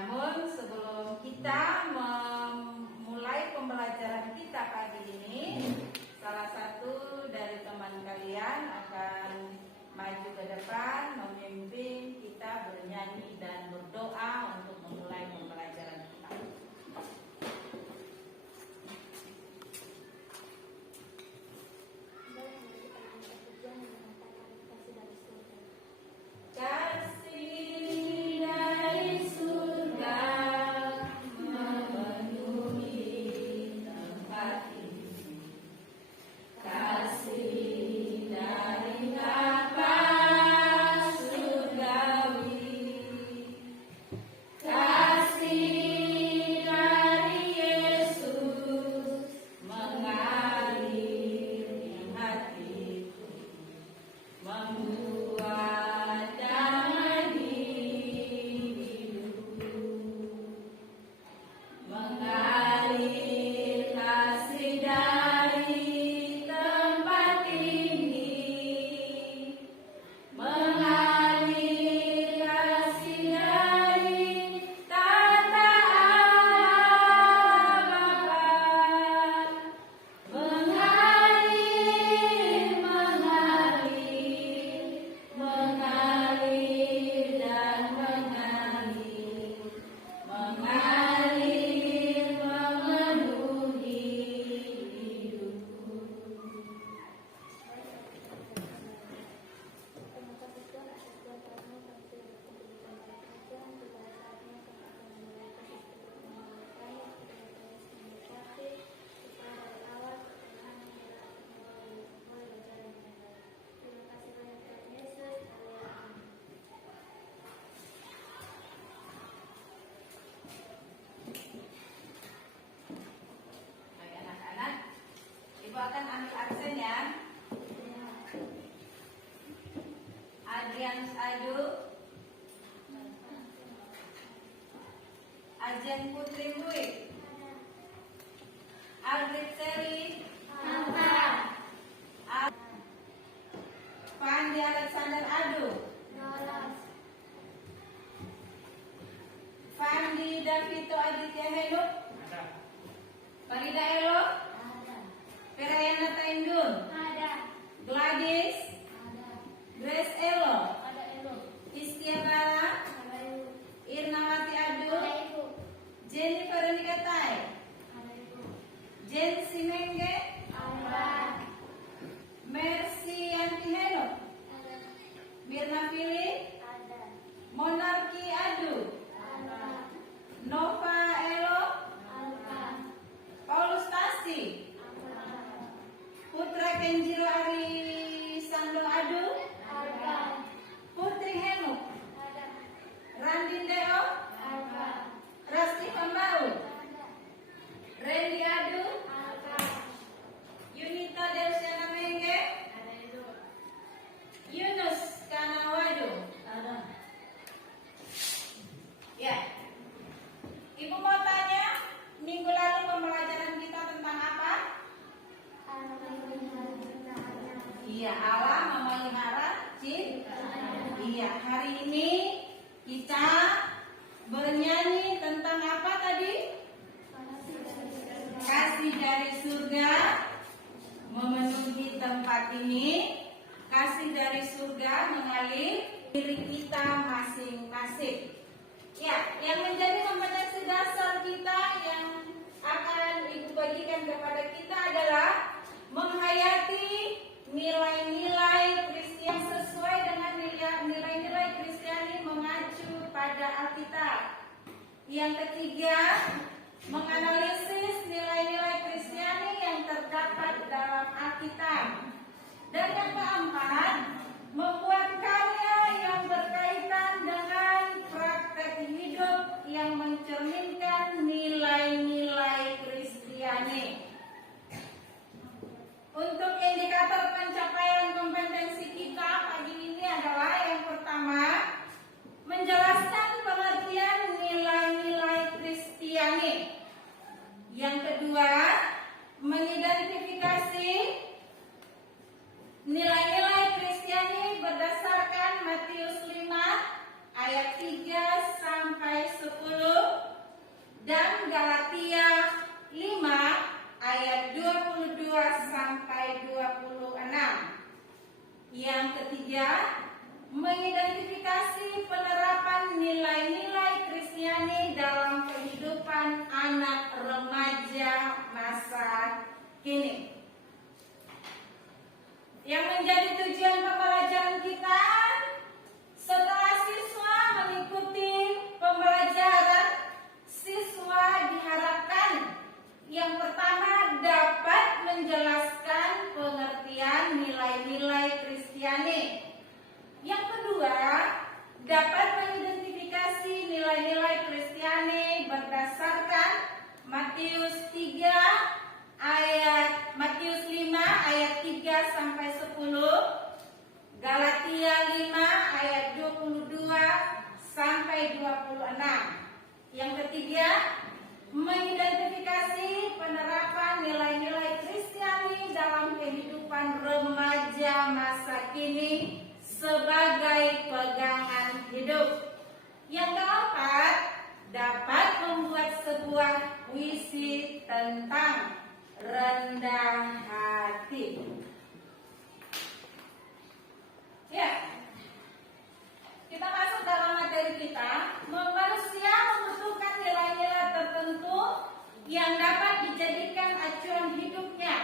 Namun sebelum kita memulai pembelajaran kita pagi ini, salah satu dari teman kalian akan maju ke depan memimpin kita bernyanyi dan berdoa untuk memulai pembelajaran kita. Kasih dari surga memenuhi tempat ini. Kasih dari napas surgawi. Kasih dari Yesus mengalir di hatiku, membuat damai hidupku, mengalir kasih dari tempat ini, mengalir kasih dari tata Bapa, mengalir, mengalir dan mengalir, mengalir memenuhi hidupku. Baik anak-anak, Ibu akan ambil absen ya. Adrianus Adu, Ajen Putri Bui, Albert Seri, Pandi Alexander Adu, Fandi Davito Aditya Henu, Farida Elo, Ferayana Taindun, Gladys, Grace Elo, Istia Bala, Irnawati Adu, Jennifer Nikatai, Jen Simenge, Mercy Antiheno, Mirna Fili, Monarki Adu, Nova Elo, Paulus Tasi, Putra Kenjiro Ari Sando Adu, Putri Henu, Randin Deo, Rasti Pembau, Randy Adu, Yunita Delsiana Menge, Yunus Kanawadu. Ya, Ibu mau tanya, minggu lalu pembelajaran kita tentang apa? Iya, Allah memelihara cinta. Iya, hari ini kita bernyanyi tentang apa tadi? Kasih dari surga memenuhi tempat ini. Kasih dari surga mengalir diri kita masing-masing. Ya, yang menjadi kompetensi dasar kita yang akan Ibu bagikan kepada kita adalah menghayati nilai-nilai Kristen sesuai dengan nilai-nilai Kristiani mengacu pada Alkitab. Yang ketiga, menganalisis nilai-nilai Kristiani yang terdapat dalam Alkitab. Dan yang keempat, membuat karya yang berkaitan dengan praktek hidup yang mencerminkan nilai-nilai Kristiani. Untuk indikator pencapaian kompetensi kita pagi ini adalah yang pertama, menjelaskan pengertian nilai-nilai Kristiani. Yang ketiga, mengidentifikasi penerapan nilai-nilai Kristiani dalam kehidupan remaja masa kini sebagai pegangan hidup. Yang keempat, dapat membuat sebuah puisi tentang rendah hati. Ya, kita masuk dalam materi kita. Manusia membutuhkan nilai-nilai tertentu yang dapat dijadikan acuan hidupnya.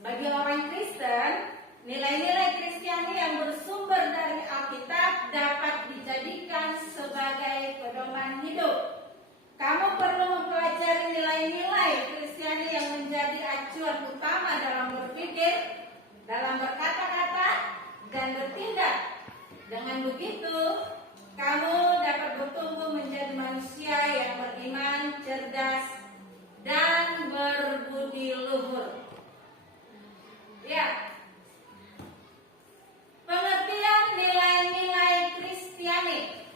Bagi orang Kristen, nilai-nilai Kristiani yang bersumber dari Alkitab dapat dijadikan sebagai pedoman hidup. Kamu perlu mempelajari nilai-nilai Kristiani yang menjadi acuan utama dalam berpikir, dalam berkata-kata, dan bertindak. Dengan begitu, kamu dapat bertumbuh menjadi manusia yang beriman, cerdas, dan berbudi luhur. Ya, pengertian nilai-nilai Kristiani.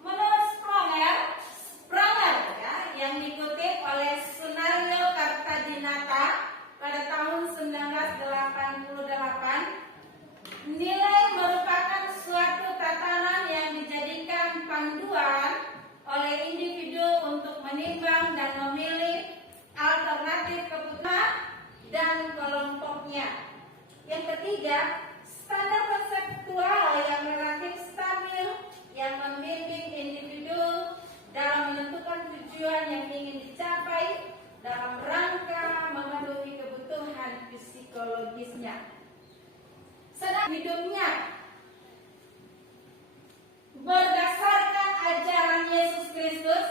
Menurut Spronger ya, yang dikutip oleh Sunario Kartadinata pada tahun 1988, nilai merupakan suatu tatanan yang dijadikan panduan oleh individu untuk menimbang dan memilih alternatif keputusan dan kelompoknya. Yang ketiga, standar konseptual yang relatif stabil yang membimbing individu dalam menentukan tujuan yang ingin dicapai dalam rangka memenuhi kebutuhan psikologisnya. Sedang hidupnya berdasarkan ajaran Yesus Kristus,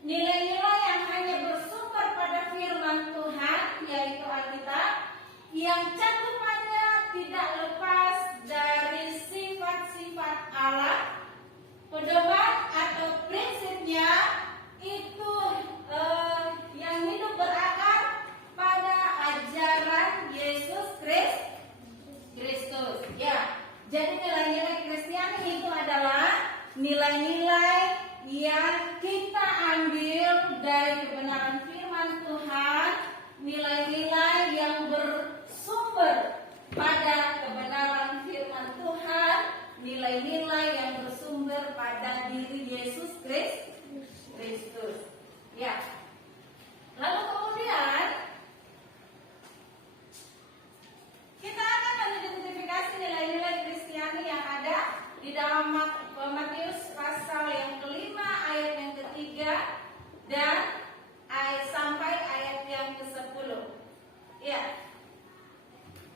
nilai-nilai yang hanya bersumber pada firman Tuhan, yaitu Alkitab, yang cakupannya tidak lepas dari sifat-sifat Allah, pedoman atau prinsipnya itu yang hidup berakar pada ajaran Yesus Kristus. Ya, jadi nilai-nilai Kristiani itu adalah nilai-nilai yang kita ambil dari kebenaran firman Tuhan, nilai-nilai yang bersumber pada kebenaran firman Tuhan, nilai-nilai yang bersumber pada diri Yesus Kristus. Ya. Lalu kemudian kita akan mengidentifikasi nilai-nilai Kristiani yang ada di dalam Matius pasal yang kelima ayat yang ketiga dan sampai ayat yang ke-10. Ya.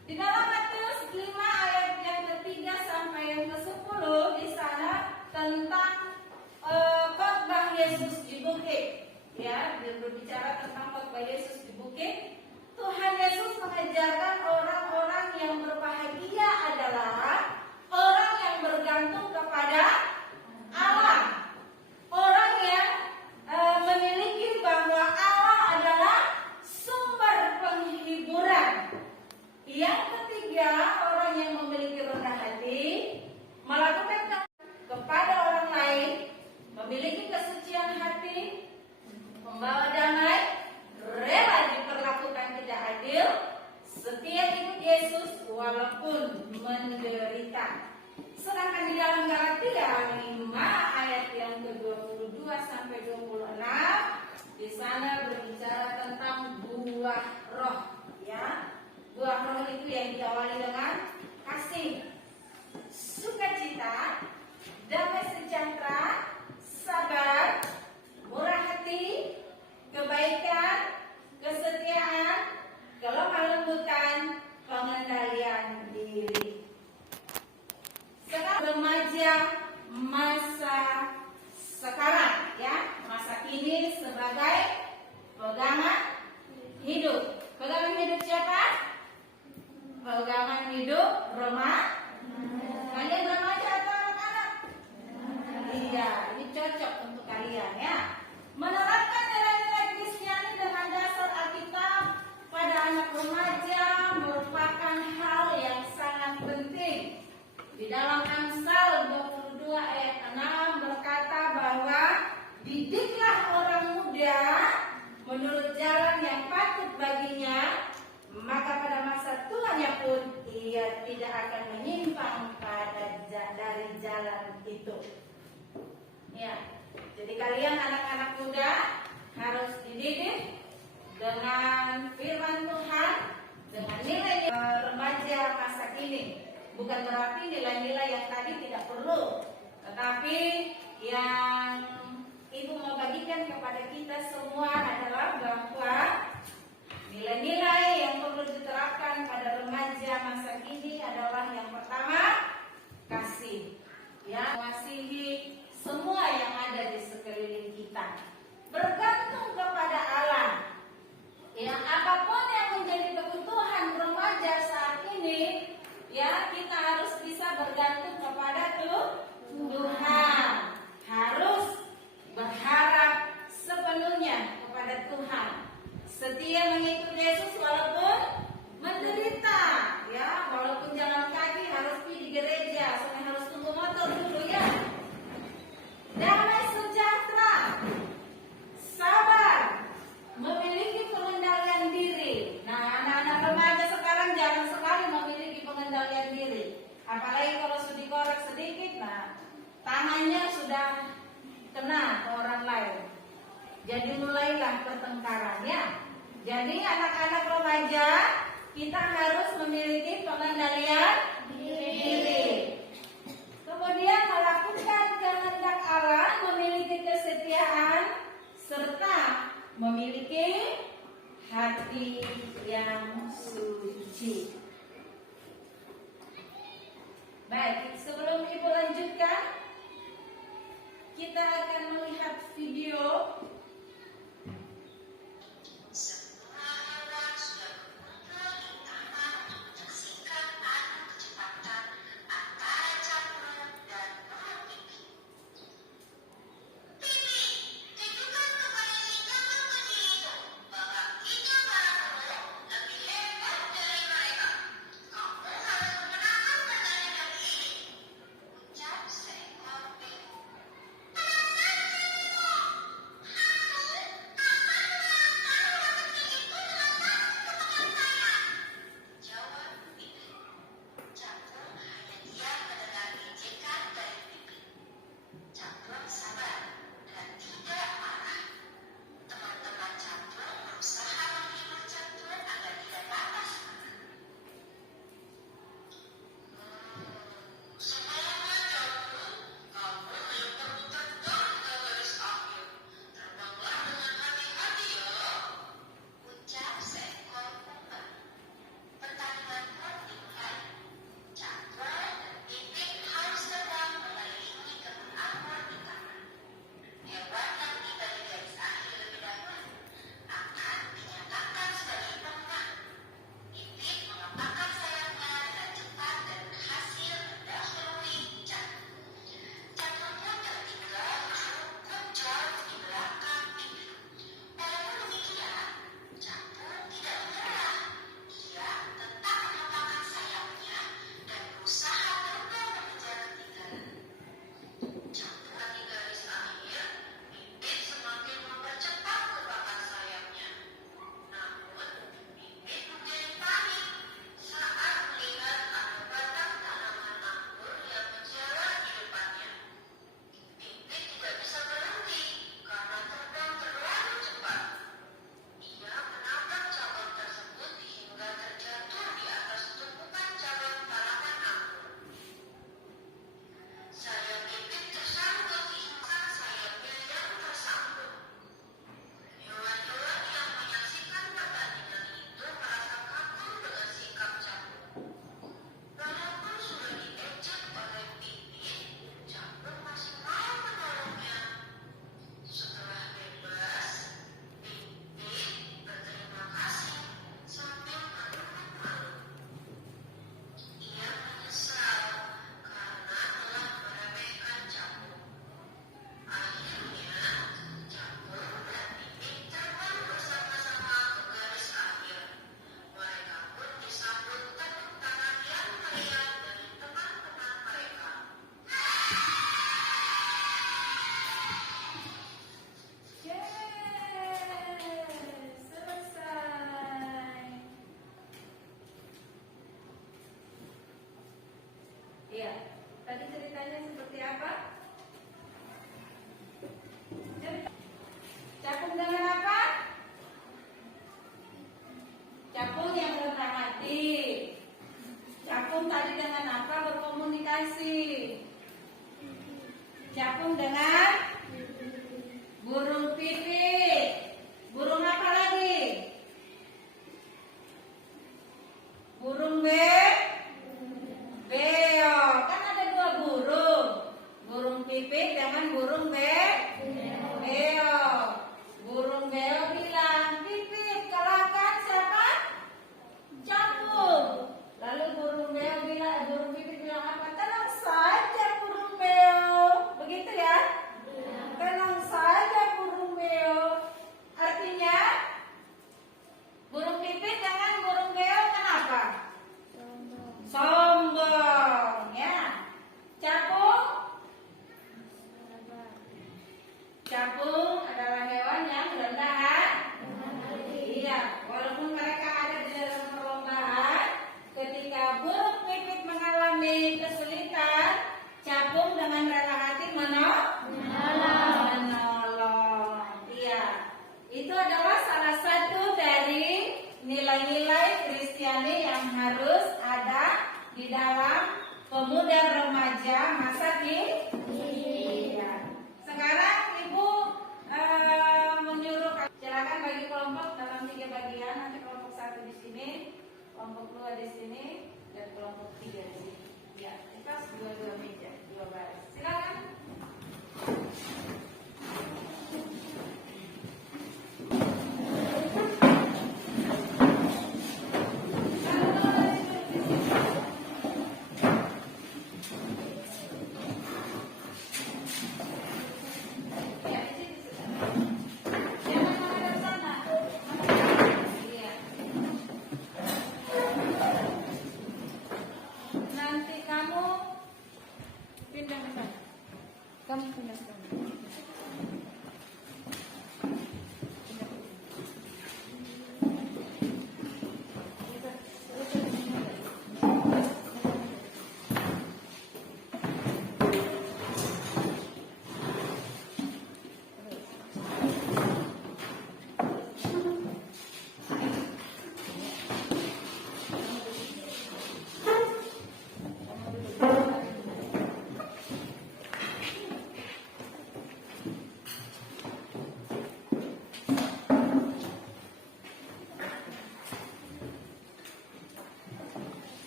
Di dalam Matius 5 ayat yang ketiga sampai yang ke-10, di sana tentang khotbah Yesus di bukit. Ya, dia berbicara tentang khotbah Yesus di bukit. Tuhan Yesus mengajarkan orang-orang yang berbahagia adalah orang yang bergantung kepada Allah. Orang yang memiliki bahwa Allah adalah sumber penghiburan. Yang ketiga, orang yang memiliki rendah hati, melakukan kepada orang lain, memiliki kesucian hati, membawa damai, rela diperlakukan tidak adil, setia ikut Yesus walaupun menderita. Sedangkan di dalam Galatia 5 ayat yang ke-22 sampai 26, di sana berbicara tentang buah roh, ya. Buah roh itu yang diawali dengan kasih, sukacita, damai sejahtera, sabar, murah hati, kebaikan, kesetiaan, kelemah lembutan, pengendalian diri. Sekarang remaja masa sekarang, ya, masa kini sebagai pegangan hidup. Pegangan hidup siapa? Pegangan hidup remaja. Kalian remaja atau anak-anak? Iya, ini cocok untuk kalian, ya. Menerapkan nilai-nilai Kristiani dengan dasar Alkitab pada anak remaja merupakan hal yang sangat penting. Di dalam Amsal 22 ayat 6 muda menurut jalan yang patut baginya, maka pada masa tuanya pun ia tidak akan menyimpang dari jalan itu. Ya, jadi kalian anak-anak muda harus dididik dengan firman Tuhan, dengan nilai remaja masa kini. Bukan berarti nilai-nilai yang tadi tidak perlu, tetapi yang Ibu mau bagikan kepada kita semua adalah bahwa nilai-nilai yang perlu diterapkan pada remaja masa kini adalah yang pertama, kasih. Ya, mengasihi semua yang ada di sekeliling kita. Bergantung kepada Allah. Ya, apapun yang menjadi kebutuhan remaja saat ini, ya, kita harus bisa bergantung kepada Tuhan. Harus berharap sepenuhnya kepada Tuhan. Setia mengikuti Yesus walaupun menderita, ya, walaupun jalan kaki harus pergi di gereja, soalnya harus tunggu motor dulu, ya. Damai sejahtera, sabar, memiliki pengendalian diri. Nah, anak-anak remaja sekarang jarang sekali memiliki pengendalian diri. Apalagi kalau sudah dikorek sedikit, nah, tangannya sudah kena ke orang lain. Jadi mulailah pertengkaran, ya. Jadi anak-anak remaja, kita harus memiliki pengendalian diri. Kemudian melakukan kehendak Allah, memiliki kesetiaan, serta memiliki hati yang suci. Baik, sebelum Ibu lanjutkan, kita akan melihat video. Ya, walaupun mereka ada di dalam perlombaan, ketika burung pipit mengalami kesulitan, capung dengan rela hati menolong. Iya, itu adalah salah satu dari nilai-nilai Kristiani yang harus ada di dalam pemuda remaja masa kini. Iya. Sekarang Ibu menyuruh silakan bagi kelompok dalam 3 bagian. Nanti kelompok 1 di sini, kelompok 2 di sini, dan kelompok 3 di sini. Ya, kita 2 meja, 2 baris. Silakan. Nanti kamu pindah ke sana. Kamu pindah ke sana.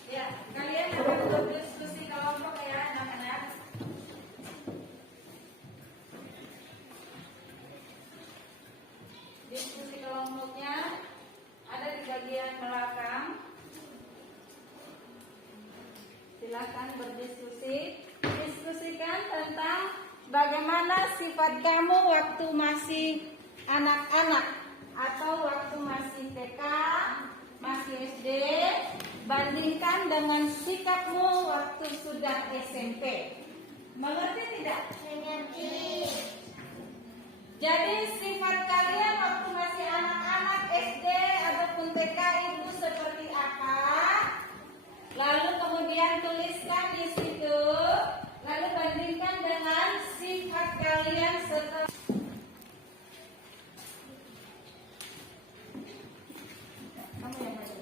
Ya, kalian akan berdiskusi kelompok ya, anak-anak. Diskusi kelompoknya ada di bagian belakang. Silakan berdiskusi. Diskusikan tentang bagaimana sifat kamu waktu masih anak-anak atau waktu masih TK, masih SD. Bandingkan dengan sikapmu waktu sudah SMP. Mengerti tidak? Mengerti. Jadi sifat kalian waktu masih anak-anak SD ataupun TK itu seperti apa? Lalu kemudian tuliskan di situ. Lalu bandingkan dengan sifat kalian setelah. Kamu yang baca.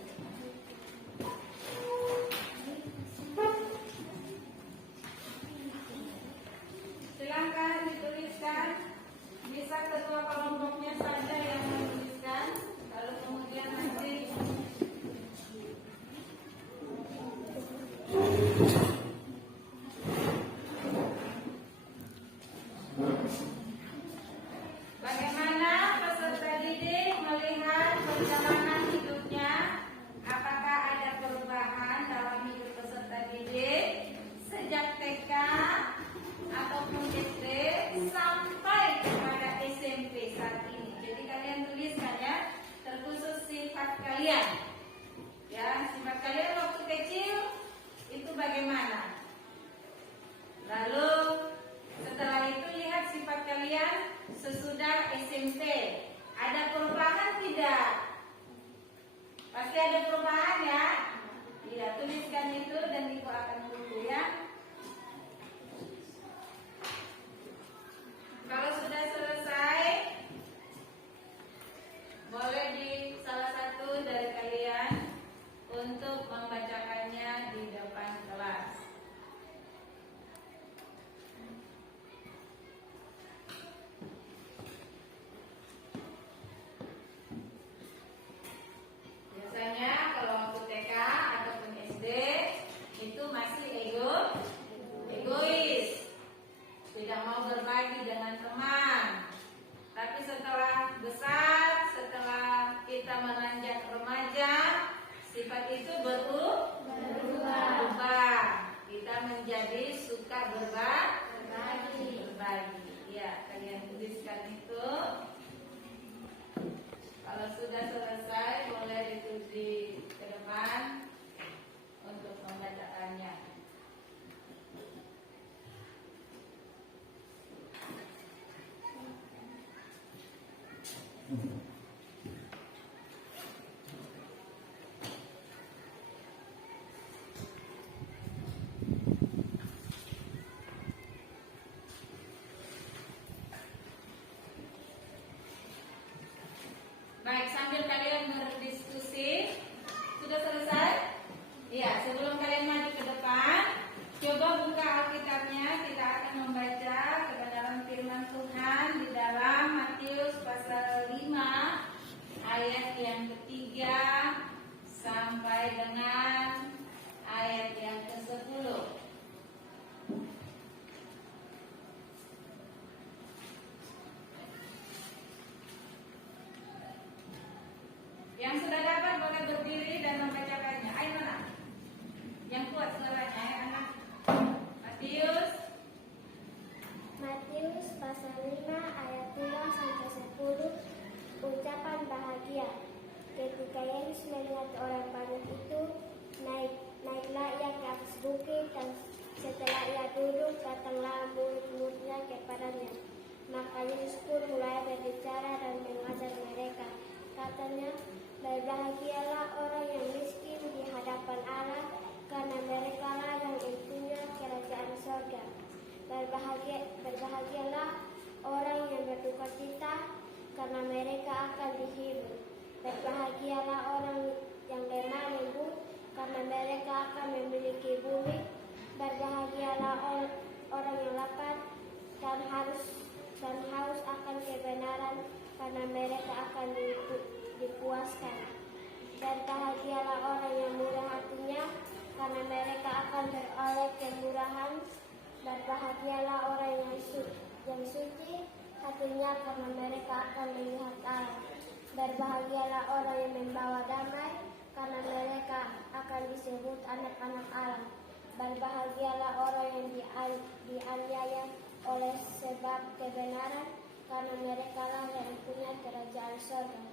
Silakan dituliskan. Bisa ketua kelompoknya saja yang menuliskan. Lalu kemudian nanti bagaimana peserta didik melihat perjalanan hidupnya? Apakah ada perubahan dalam hidup peserta didik sejak TK ataupun SD sampai kepada SMP saat ini? Jadi kalian tuliskan ya, terkhusus sifat kalian. Ya, sifat kalian waktu kecil itu bagaimana? Lalu setelah itu lihat sifat kalian sesudah SMP. Ada perubahan tidak? Pasti ada perubahan ya? Iya, tuliskan itu dan Ibu akan tunggu ya. Kalau sudah selesai, boleh di salah satu dari kalian untuk membacakannya di depan kelas. Biasanya kalau waktu TK ataupun SD itu masih egois, tidak mau berbagi dengan teman. Tapi setelah besar, setelah kita menanjak remaja, sifat itu berubah. Kita menjadi suka berbagi. Ya, kalian tuliskan itu. Kalau sudah selesai, boleh ditulis ke depan untuk membacakannya. Ketika Yesus melihat orang banyak itu, naiklah ia ke atas bukit, dan setelah ia duduk, datanglah murid-muridnya kepadanya. Maka Yesus pun mulai berbicara dan mengajar mereka. Katanya, berbahagialah orang yang miskin di hadapan Allah, karena merekalah yang mempunyai kerajaan sorga. Berbahagialah orang yang berduka cita, karena mereka akan dihibur. Berbahagialah orang yang lemah lembut, karena mereka akan memiliki bumi. Berbahagialah orang yang lapar dan haus akan kebenaran, karena mereka akan dipuaskan. Berbahagialah orang yang murah hatinya, karena mereka akan beroleh kemurahan. Berbahagialah orang yang suci hatinya, karena mereka akan melihat Allah. Berbahagialah orang yang membawa damai, karena mereka akan disebut anak-anak Allah. Berbahagialah orang yang dianiaya oleh sebab kebenaran, karena mereka lah yang punya kerajaan surga.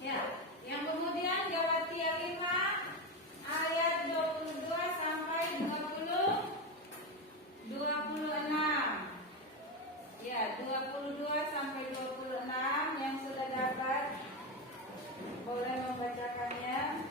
Ya, yang kemudian Galatia 5 ayat 22 sampai 26. Ya, 22 sampai 26 yang sudah dapat boleh membacakannya.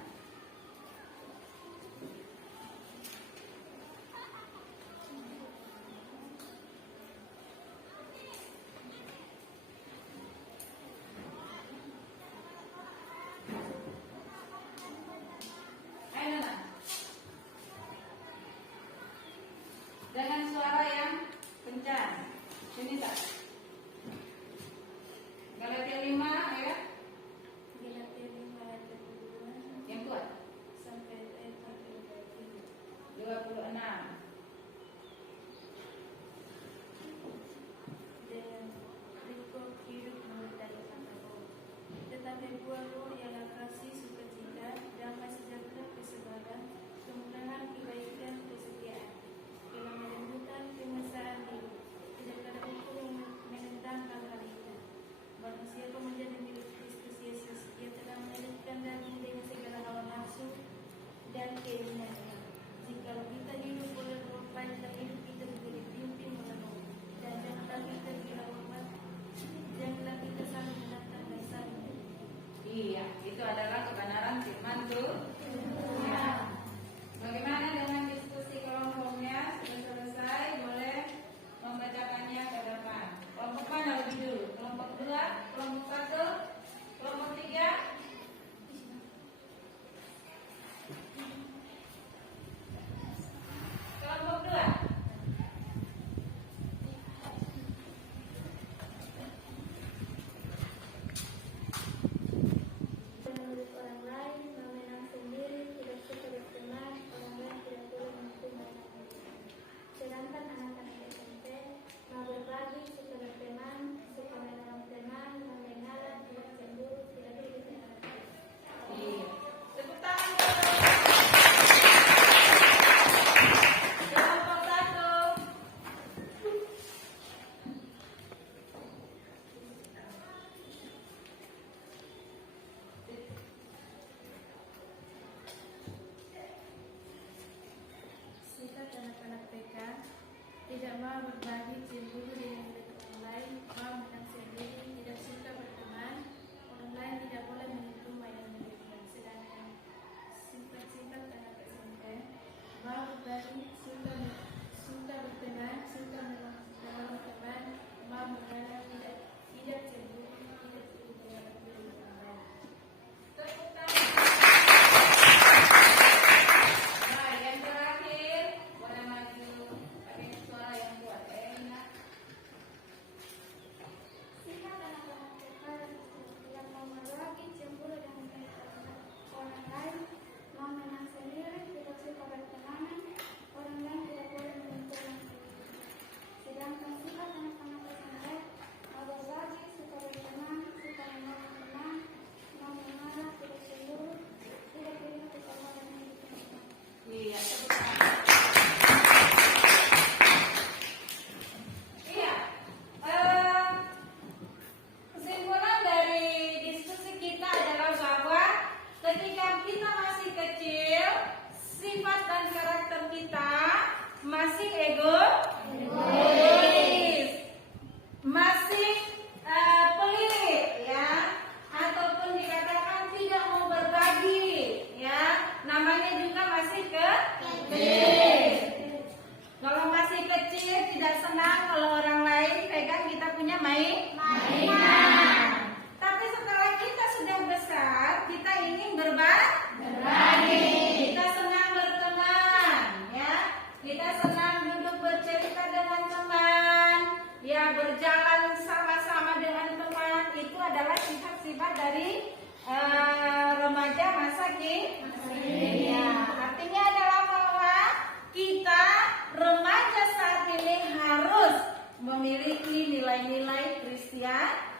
Dengan suara yang kencang. Sini tak? Galatia 5 ayat. Galatia 5 ayat 22 Yang kuat. sampai ayat 26. Dan engkau hidup menurut kata-Kataku. Tetapi buah roh ialah kasih, sukacita, damai, sejahtera, kesabaran, kemurahan, kebaikan, kesetiaan, kelemah lembutan, kemesraan diri. Tidak ada hukum yang menentang hal itu. Barang siapa menjadi milik Kristus Yesus, ia telah menyalibkan daging dengan segala hawa nafsu dan keinginannya. Jikalau kita hidup oleh Roh, baiklah hidup kita menjadi pimpin mengenal. Dan janganlah kita gila hormat, janganlah kita saling menentang dan saling membenci. Iya, itu adalah kebenaran firman Tuhan. Ya. Bagaimana dengan diskusi kelompoknya? Sudah selesai, boleh membacakannya ke depan. Kelompok mana lebih dulu? Kelompok 2, kelompok 1, kelompok 3? Kelompok 2. Menurut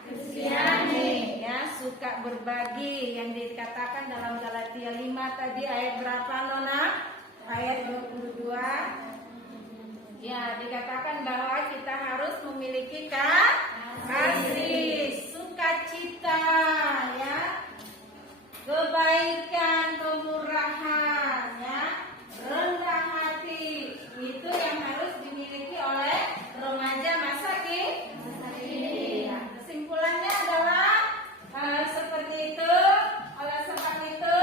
Kristiani. Ya, suka berbagi yang dikatakan dalam Galatia 5 tadi ayat berapa Nona? Ayat 22. Ya, dikatakan bahwa kita harus memiliki kasih, sukacita, ya, kebaikan, kemurahan, ya, rendah hati. Itu yang harus dimiliki oleh remaja masa kini. Ya, kesimpulannya adalah seperti itu. Oleh sebab itu,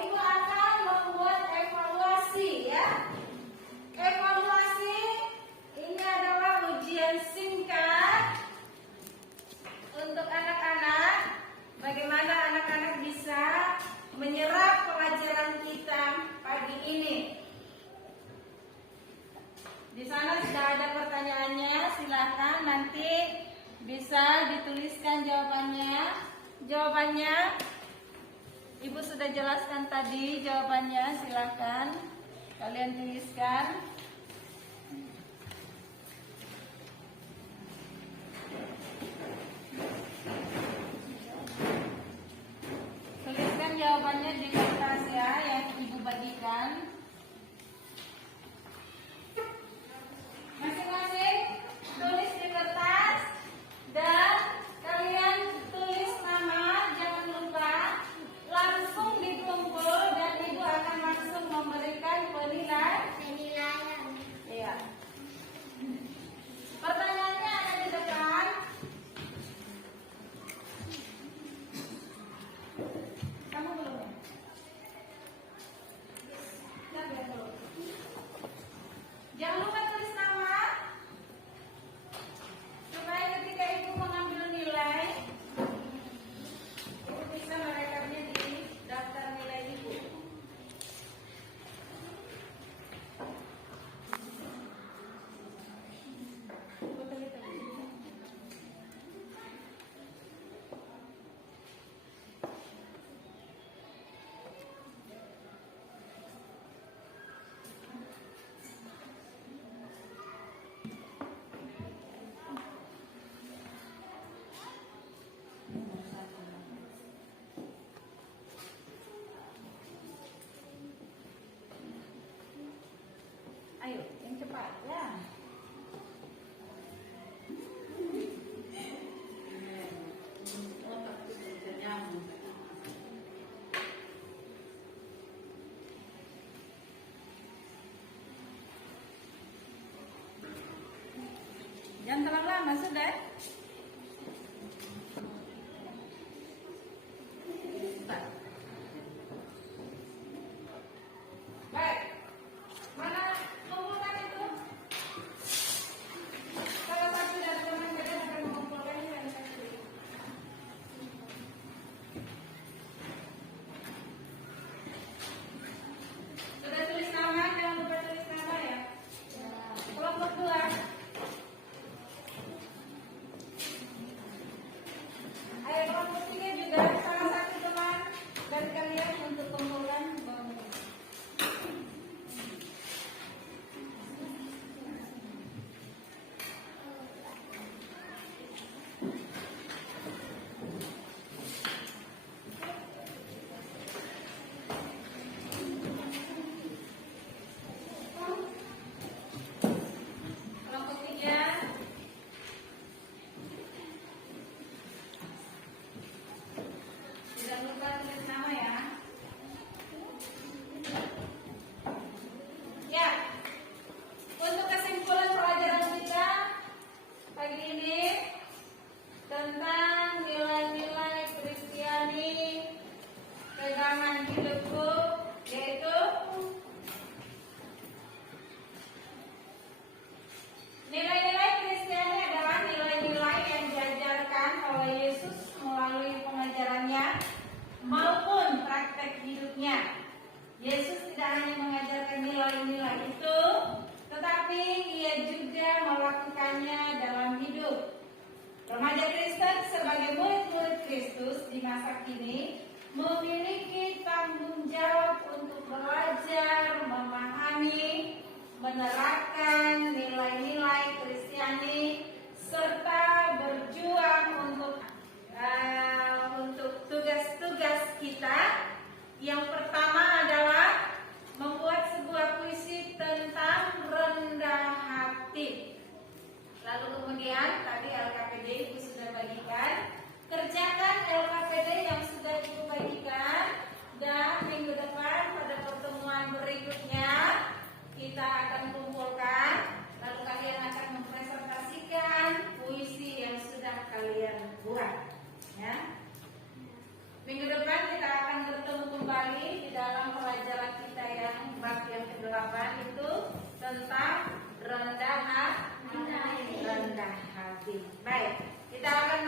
Ibu akan membuat evaluasi, ya. Evaluasi ini adalah ujian singkat untuk anak-anak. Bagaimana anak-anak bisa menyerap pelajaran kita pagi ini. Di sana sudah ada pertanyaannya, silakan nanti bisa dituliskan jawabannya. Jawabannya Ibu sudah jelaskan tadi jawabannya, silakan kalian tuliskan. Tuliskan jawabannya di kertas ya yang Ibu bagikan. Masing-masing tulis di kertas dan kalian tulis nama, jangan lupa langsung dikumpul dan Ibu akan langsung memberikan penilaian. Iya. Pertanyaannya ada di depan. Kamu belum ya? Lihat ya dulu. Jangan lupa tulis nama supaya ketika Ibu mengambil nilai, Ibu bisa merekamnya di daftar nilai Ibu. Ayo, yang cepat ya. Jangan terlalu lama sudah. Baik. Mana kumpulkan itu? Salah satu dari teman kalian akan mengumpulkannya dan kasih. Sudah tulis nama, jangan lupa tulis nama ya. Kelompok 2. Ayo kelompok 3 juga salah satu teman dari kalian untuk kumpulkan bom. Kelompok 3. Jangan lupa tulis nama ya. Ya, untuk kesimpulan pelajaran kita pagi ini tentang nilai-nilai Kristiani pegangan hidupku, yaitu nilai-nilai Kristiani adalah nilai-nilai yang diajarkan oleh Yesus melalui pengajarannya maupun praktek hidupnya. Yesus tidak hanya mengajarkan nilai-nilai itu, tetapi Ia juga melakukannya dalam hidup. Remaja Kristen sebagai murid-murid Kristus di masa kini memiliki tanggung jawab untuk belajar, memahami, menerapkan nilai-nilai Kristiani serta berjuang berbuat. Ya. Minggu depan kita akan bertemu kembali di dalam pelajaran kita yang bab yang ke-8 itu tentang rendah hati. Baik, kita akan